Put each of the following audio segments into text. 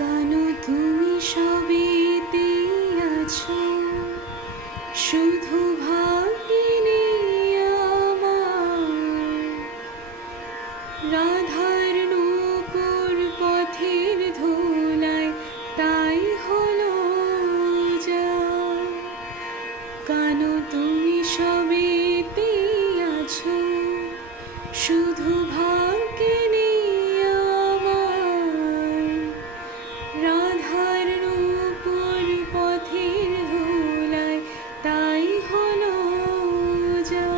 কেন তুমি সবেতে আছো, শুধু ভাগিনী আমার। রাধার নূপুর পথের ধুলায় তাই হলো যা। কেন তুমি সবেতে আছো, শুধু ভাগিনী আমার। রাধার নূপুর পথের ধুলায় তাই হলো যা।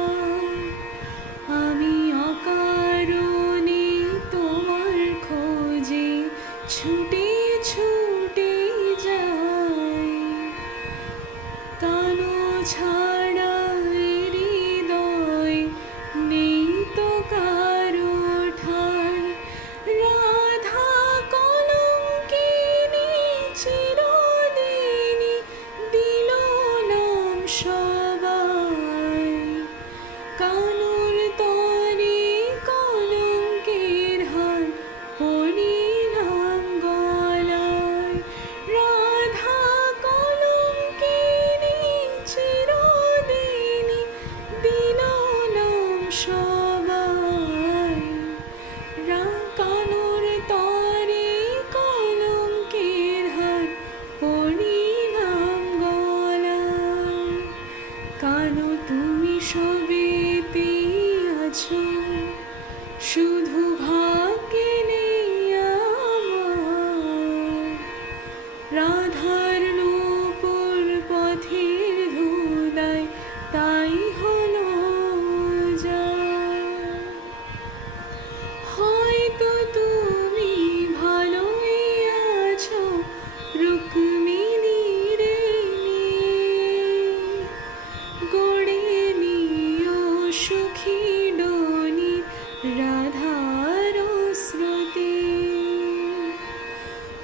আমি অকারণে তোমার খোঁজে ছুটে ছুটে যাই। কেন ছাড়া হৃদয় নেই তো কারো ঠাঁই। রাধা কলঙ্কিনী চিরদিনই দিল নাম সবাই। কানুর তরে কলঙ্কের হার পরিলাম গলায়। রাধা কলঙ্কিনী চিরদিনই দিল নাম সবাই। কানুর তরে কলঙ্কের হার পরিলাম গলায়। কেন তুমি সবেতে আছো, শুধু ভাগ্যিনী আমার। রাধার নূপুর পথের ধুলায় তাই হলো যা। হয়তো তুমি ভালোই আছো রুক্মিণীর নিয়ে। গড়ে নিও সুখী ডোলি রাধার স্রোতে।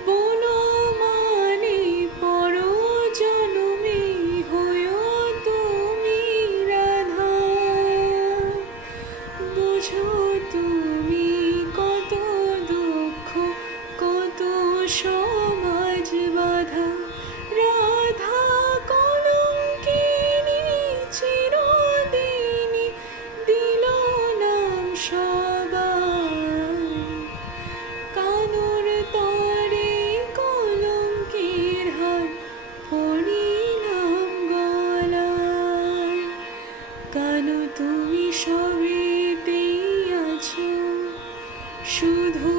বনমানে পর জনমে হয়ো তুমি রাধা। বুঝো তুমি কত দুঃখ, কত সমাজ বাধা। রাধা কলঙ্কিনী চিরদিনই দিল নাম সবাই। কানুর তরে কলঙ্কের হার পরিলাম গলায়। কেন তুমি সবেতে আছো, শুধু